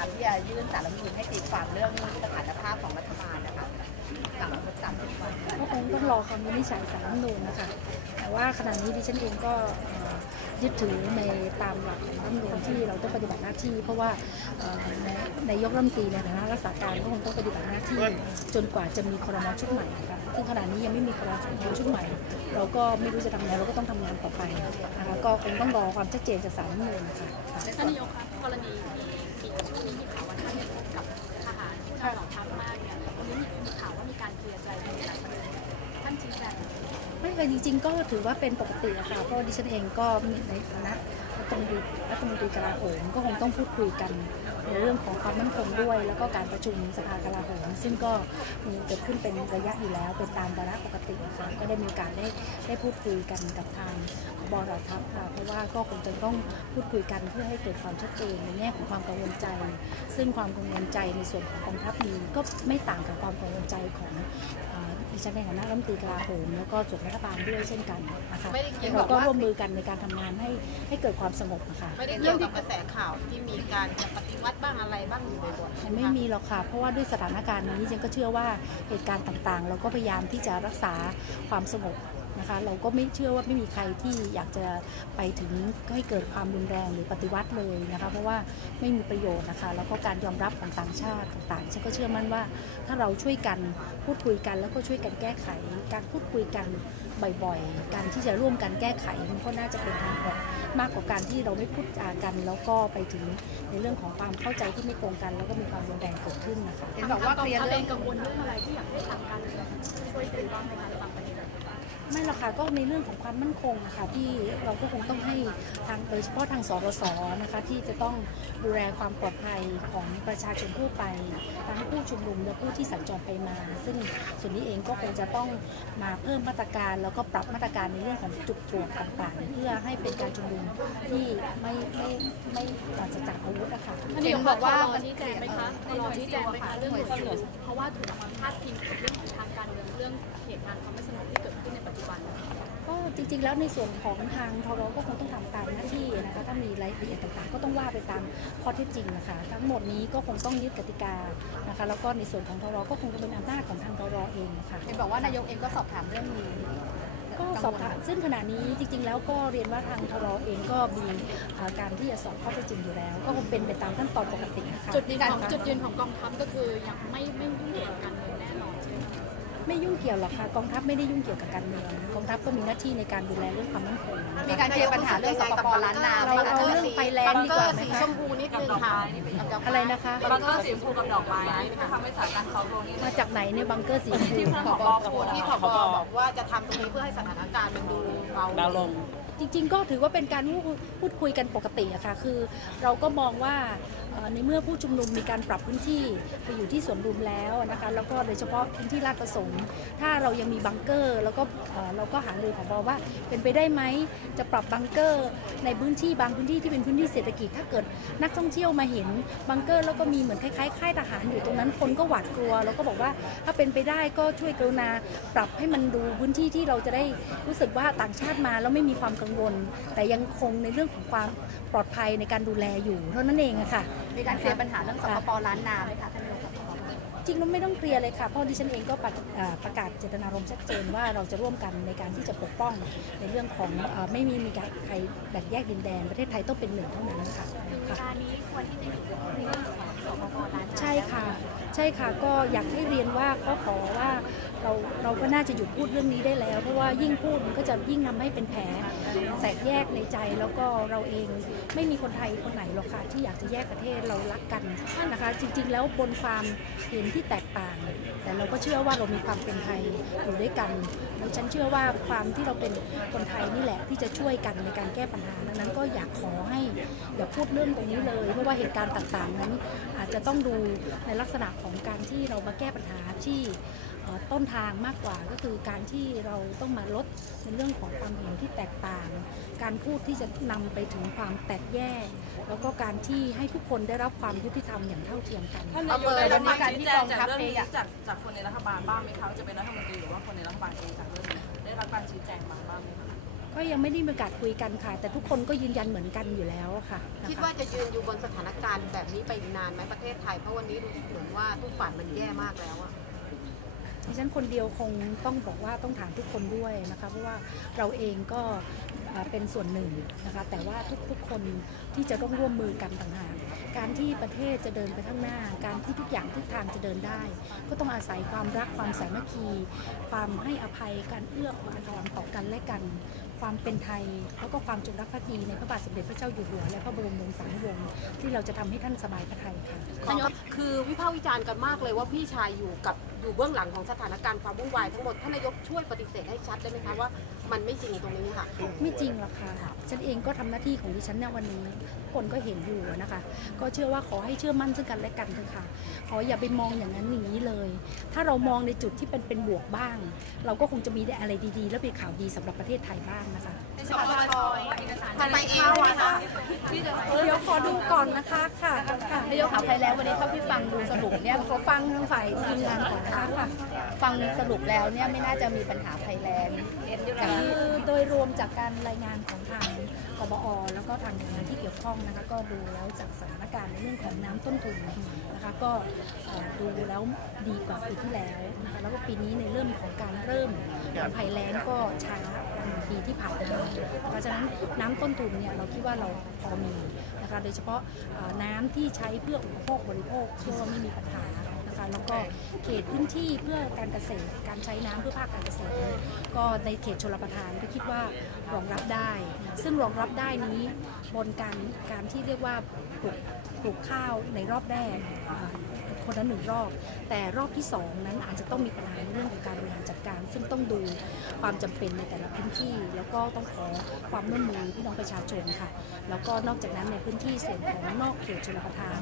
ามที่จะยื่นสารรัฐธรรมนูญให้ตีความเรื่องสถานภาพของรัฐบาลนะคะหลังครบ30วันก็คงต้องรอคำวินิจฉัยสารรัฐธรรมนูญนะคะแต่ว่าขณะนี้ดิฉันเองก็ยึดถือในตามหลักของรัฐธรรมนูญที่เราต้องปฏิบัติหน้าที่ เพราะว่าในในยกรัฐมนตรีในฐานะรักษาการก็คงต้องปฏิบัติหน้าที่ จนกว่าจะมีครมชุดใหม่นะคะ ซึ่งขณะนี้ยังไม่มีครมชุดใหม่ เราก็ไม่รู้จะทำไงเราก็ต้องทำงานต่อไปนะคะก็คงต้องรอความชัดเจนจากสารรัฐมนูญนะคะท่านนายกครับกรณีที่มีช่วงนี้มีข่าวว่าท่านเนี่ยพบกับทหารผู้นำเหล่าทัพมากเนี่ยวันนี้มีข่าวว่ามีการเคลียร์ใจในหลายประเด็นท่านชี้แจง ไม่เลยจริง ๆ ก็ถือว่าเป็นปกติอะค่ะเพราะดิฉันเองก็มีในฐานะรัฐมนตรีรัฐมนตรีกลาโหมก็คงต้องพูดคุยกันในเรื่องของความมั่นคงด้วย แล้วก็การประชุมสภากลาโหมซึ่งก็มีเกิดขึ้นเป็นระยะอยู่แล้วเป็นตามวาระปกติะค่ะก็ได้มีโอการได้ได้พูดคุยกันกับทางบอร์ทัพค่ะเพราะว่าก็คงจะต้องพูดคุยกันเพื่อให้เกิดความชัดเจนในแง่ของความกังวลใจ ซึ่งความกังวลใจในส่วนของกองทัพมีก็ไม่ต่างกับความกังวลใจของ ดิฉันในฐานะรัฐมนตรีกลาโหมแล้วก็ส่วนรัฐบาลด้วยเช่นกันนะคะไม่ได้เกี่ยวกัเราบก็ว่าร่วมมือกันในการทำงานให้ให้เกิดความสงบนะคะไม่ได้เกี่ยวกับกระแสข่าวที่มีการจะปฏิวัติบ้างอะไรบ้างอยู่บ่อยๆไม่มีหรอกค่ะ เพราะว่าด้วยสถานการณ์นี้ฉันก็เชื่อว่าเหตุการณ์ต่างๆ เราก็พยายามที่จะรักษาความสงบ นะคะเราก็ไม่เชื่อว่าไม่มีใครที่อยากจะไปถึงให้เกิดความรุนแรงหรือปฏิวัติเลยนะคะเพราะว่าไม่มีประโยชน์นะคะแล้วก็การยอมรับของต่างชาติต่างๆฉันก็เชื่อมั่นว่า ถ้าเราช่วยกันพูดคุยกันแล้วก็ช่วยกันแก้ไข การพูดคุยกันบ่อยๆ การที่จะร่วมกันแก้ไขมันก็น่าจะเป็นทางออกมากกว่าการที่เราไม่พูดจากัน แล้วก็ไปถึงในเรื่องของความเข้าใจที่ไม่ตรงกัน แล้วก็มีความรุนแรงเกิดขึ้นนะคะเห็นบอกว่าเคลียร์ทางเรื่เอองงกังวลเรื่องอะไรที่อยากให้ทางการเมืองช่วยตีบ้างไหมคะในบางประเด็น ไม่หรอกค่ะก็ในเรื่องของความมั่นคงนะคะที่เราก็คงต้องให้ทางโดยเฉพาะทางสรสนะคะที่จะต้องดูแลความปลอดภัยของประชาชนทั่วไปทั้งผู้ชุมนุมและผู้ที่สัญจรไปมา ซึ่งส่วนนี้เองก็คงจะต้องมาเพิ่มมาตรการ แล้วก็ปรับมาตรการในเรื่องของจุดตรวจต่างๆ เพื่อให้เป็นการชุมนุมที่ไม่ไม่ไม่ปราศจากอาวุธนะคะท่านนายกบอกว่าชี้แจงไหมคะรอชี้แจงไหมคะเรื่องหน่วยซิลเพราะว่าถูกความพาดพิงกับเรื่องของทางการเมือง จริงๆ แล้วในส่วนของทางทรก็คงต้องทำตามหน้าที่นะคะถ้ามีรายละเอียดต่างๆ ก็ต้องว่าไปตามข้อเท็จจริงนะคะทั้งหมดนี้ก็คงต้องยึดกติกานะคะแล้วก็ในส่วนของทรก็คงจะเป็นอำนาจของทางทรเองนะคะเห็นบอกว่านายกเองก็สอบถามเรื่องนี้ก็สอบถามซึ่งขณะนี้จริง ๆ แล้วก็เรียนว่าทางทรเองก็มีเอ่อการที่จะสอบข้อเท็จจริงอยู่แล้ว ก็คงเป็นไปตามขั้นตอนปกตินะคะจุดยืนของจุดยืนของกองทัพก็คือยังไม่ไม่ยุ่งเกี่ยวกับการเมืองแน่นอนใช่ไหมคะ ไม่ยุ่งเกี่ยวหรอกค่ะกองทัพไม่ได้ยุ่งเกี่ยวกับการเมืองกองทัพก็มีหน้าที่ในการดูแลเรื่องความมั่นคงนะคะมีการเคลียร์ปัญหาเรื่องสปปล้านนาเราเอาเรื่องไปแรงดีกว่าไหมสีคะชมพูนิดนึงค่ะอะไรนะคะบังเกอร์สีชมพูกับดอกไม้ที่ทำให้สถานการณ์เขาลงนี่มาจากไหนเนี่ยบังเกอร์สีชมพูผบพูดที่ผบบอกว่าจะทำตรงนี้เพื่อให้สถานการณ์มันดูเบาดาวลง จริง ๆ ก็ถือว่าเป็นการพูดคุยกันปกติอะค่ะ คือเราก็มองว่าในเมื่อผู้ชุมนุมมีการปรับพื้นที่ไปอยู่ที่สวนลุมแล้วนะคะ แล้วก็โดยเฉพาะพื้นที่ลาดประสงค์ ถ้าเรายังมีบังเกอร์ แล้วก็เราก็หารือของเราว่า เป็นไปได้ไหมจะปรับบังเกอร์ในพื้นที่บางพื้นที่ที่เป็นพื้นที่เศรษฐกิจ ถ้าเกิดนักท่องเที่ยวมาเห็นบังเกอร์ แล้วก็มีเหมือนคล้ายๆค่ายทหารอยู่ตรงนั้นคนก็หวาดกลัว แล้วก็บอกว่าถ้าเป็นไปได้ก็ช่วยกรุณาปรับให้มันดูพื้นที่ที่เราจะได้รู้สึกว่าต่างชาติมาแล้วไม่มีความกังวล แต่ยังคงในเรื่องของความปลอดภัยในการดูแลอยู่เท่านั้นเองอะค่ะ มีการเคลียร์ปัญหาเรื่องสปปล้านนาไหมคะท่านนายก จริงๆไม่ต้องเคลียร์เลยค่ะ เพราะดิฉันเองก็ประอ่าประกาศเจตนารมณ์ชัดเจนว่าเราจะร่วมกันในการที่จะปกป้องในเรื่องของเอ่อไม่มีมีการใครแบ่งแยกดินแดน ประเทศไทยต้องเป็นหนึ่งเท่านั้นค่ะค่ะการนี้ควรที่จะอยู่ในเรื่องของสปปล้านนาใช่ค่ะ ใช่ค่ะก็อยากให้เรียนว่าเขาขอว่าเราเราก็น่าจะหยุดพูดเรื่องนี้ได้แล้ว เพราะว่ายิ่งพูดมันก็จะยิ่งทำให้เป็นแผลแตกแยกในใจแล้วก็เราเองไม่มีคนไทยคนไหนหรอกค่ะที่อยากจะแยกประเทศเรารักกันนะคะ จริง ๆ แล้วบนความเห็นที่แตกต่าง แต่เราก็เชื่อว่าเรามีความเป็นไทยอยู่ด้วยกันแล้วฉันเชื่อว่าความที่เราเป็นคนไทยนี่แหละที่จะช่วยกันในการแก้ปัญหาดังนั้นก็อยากขอให้อย่าพูดเรื่องตรงนี้เลยเพราะว่าเหตุการณ์ต่างๆนั้นอาจจะต้องดูในลักษณะของการที่เรามาแก้ปัญหาที่ ต้นทางมากกว่าก็คือการที่เราต้องมาลดในเรื่องของความเห็นที่แตกต่าง การพูดที่จะนำไปถึงความแตกแยก แล้วก็การที่ให้ทุกคนได้รับความยุติธรรมอย่างเท่าเทียมกันท่านนายกได้รับการชี้แจงจากเรื่องนี้จากจากคนในรัฐบาลบ้างไหมคะว่าจะเป็นรัฐมนตรีหรือว่าคนในรัฐบาลเองจากเรื่องนี้ได้รับการชี้แจงมาบ้างไหมคะก็ยังไม่ได้มีโอกาสคุยกันค่ะ แต่ทุกคนก็ยืนยันเหมือนกันอยู่แล้วค่ะนะคะคิดว่าจะยืนอยู่บนสถานการณ์แบบนี้ไปอีกนานไหมประเทศไทยเพราะวันนี้ดูเหมือนว่าทุกฝ่ายมันแย่มากแล้วอะ ดิฉันคนเดียวคงต้องบอกว่าต้องถามทุกคนด้วยนะคะเพราะว่าเราเองก็เป็นส่วนหนึ่งนะคะแต่ว่าทุกๆคนที่จะต้องร่วมมือกันต่างหากการที่ประเทศจะเดินไปข้างหน้า การที่ทุกอย่างทุกทางจะเดินได้ ก็ต้องอาศัยความรักความสามัคคี ความให้อภัยการเอื้ออาทรต่อกันและกัน ความเป็นไทย แล้วก็ความจงรักภักดีในพระบาทสมเด็จพระเจ้าอยู่หัว และพระบรมวงศานุวงศ์ที่เราจะทำให้ท่านสบายพระทัยค่ะคือวิพากษ์วิจารณ์กันมากเลยว่าพี่ชายอยู่กับ อยู่เบื้องหลังของสถานการณ์ความวุ่นวายทั้งหมดท่านนายกช่วยปฏิเสธให้ชัดได้ไหมคะว่ามันไม่จริงตรงนี้ค่ะ ไม่จริงหรอกค่ะฉันเองก็ทำหน้าที่ของดิฉันในวันนี้คนก็เห็นอยู่นะคะ ก็เชื่อว่าขอให้เชื่อมั่นซึ่งกันและกันเถอะค่ะ ขออย่าไปมองอย่างนั้นอย่างนี้เลย ถ้าเรามองในจุดที่เป็นเป็นบวกบ้าง เราก็คงจะมีอะไรดีๆ และเป็นข่าวดีสำหรับประเทศไทยบ้างนะคะสปชเอกสารไปเองเลยค่ะเดี๋ยวขอดูก่อนนะคะค่ะค่ะนายกขาภัยแล้งวันนี้เท่าที่ฟังดูสรุปเนี่ยขอฟังทางฝ่ายทีมงานก่อนนะคะฟังสรุปแล้วเนี่ยไม่น่าจะมีปัญหาภัยแล้งคือโดยรวมจากการรายงานของทางกบอแล้วก็ทางหน่วยงานที่เกี่ยวข้องนะคะก็ดูแล้วจากสถานการณ์ในเรื่องของน้ำต้นทุนนะคะก็ดูแล้วดีกว่าปีที่แล้วนะคะแล้วก็ปีนี้ในเรื่องของการเริ่มภัยแล้งก็ช้ากว่าปีที่ผ่านมาเพราะฉะนั้นน้ำต้นทุนเนี่ยเราคิดว่าเราพอมีนะคะโดยเฉพาะน้ำที่ใช้เพื่ออุปโภคบริโภคเชื่อว่าไม่มีปัญหา นะคะแล้วก็เขตพื้นที่เพื่อการเกษตร การใช้น้ำเพื่อภาคการเกษตรนั้นก็ในเขตชลประทานก็คิดว่ารองรับได้ ซึ่งรองรับได้นี้บนการการที่เรียกว่าปลูกปลูกข้าวในรอบแรก คนละหนึ่งรอบ แต่รอบที่สองนั้นอาจจะต้องมีปัญหาในเรื่องของการบริหารจัดการ ซึ่งต้องดูความจำเป็นในแต่ละพื้นที่ แล้วก็ต้องขอความร่วมมือพี่น้องประชาชนค่ะ แล้วก็นอกจากนั้นในพื้นที่ส่วนของนอกเขตชลประทาน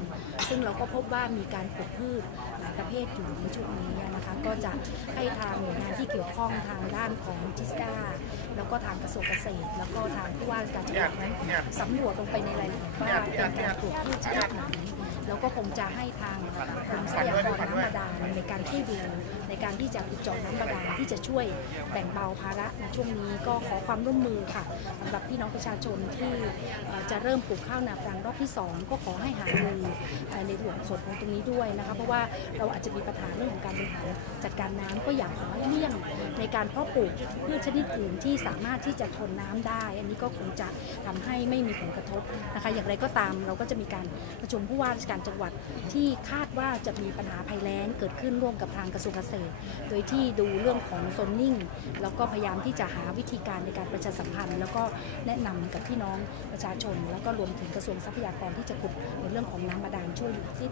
ซึ่งเราก็พบว่ามีการปลูกพืชหลายประเภทอยู่ในช่วงนี้นะคะก็จะให้ทางหน่วยงานที่เกี่ยวข้องทางด้านของจิสตาแล้วก็ทางกระทรวงเกษตร แล้วก็ทางผู้ว่าการจังหวัดนั้นสำรวจลงไปในรายละเอียดว่าเป็นการปลูกพืชชนิดไหน แล้วก็คงจะให้ทางกรมทรัพยากรน้ำบาดาลในการช่วยดูในการที่จะขุดเจาะน้ำบาดาลที่จะช่วยแบ่งเบาภาระในช่วงนี้ก็ขอความร่วมมือค่ะสำหรับพี่น้องประชาชนที่จะเริ่มปลูกข้าวนาปรังรอบที่สองก็ขอให้หารือเอ่อในส่วนส่วนของตรงนี้ด้วยนะคะเพราะว่าเราอาจจะมีปัญหาเรื่องของการบริหารจัดการน้ำก็อยากขอให้เลี่ยงในการเพาะปลูกพืชชนิดอื่นที่สามารถที่จะทนน้ำได้ อันนี้ก็คงจะทำให้ไม่มีผลกระทบนะคะอย่างไรก็ตามเราก็จะมีการประชุมผู้ว่าราชการจังหวัดที่คาดว่าจะมีปัญหาภัยแล้งเกิดขึ้นร่วมกับทางกระทรวงเกษตร โดยที่ดูเรื่องของโซนนิ่ง แล้วก็พยายามที่จะหาวิธีการในการประชาสัมพันธ์ แล้วก็แนะนำกับพี่น้องประชาชน แล้วก็รวมถึงกระทรวงทรัพยากรที่จะขุดในเรื่องของน้ำบาดาลช่วยที่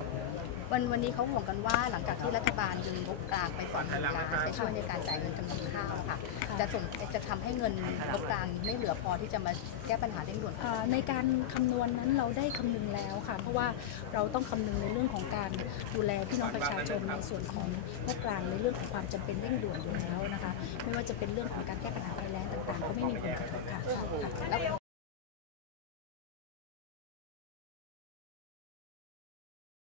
วันวันนี้เขาห่วงกันว่าหลังจากที่รัฐบาลดึงงบกลางไปสองหมื่นล้านไปช่วยในการจ่ายเงินจำนำข้าวค่ะ จะส่งจะทำให้เงินงบกลางไม่เหลือพอที่จะมาแก้ปัญหาเร่งด่วนในการคำนวณนั้นเราได้คำนึงแล้วค่ะ เพราะว่าเราต้องคำนึงในเรื่องของการดูแลพี่น้องประชาชนในส่วนของงบกลางในเรื่องของความจำเป็นเร่งด่วนอยู่แล้วนะคะ ไม่ว่าจะเป็นเรื่องของการแก้ปัญหาภัยแล้งต่างๆ ก็ไม่มีผลกระทบค่ะ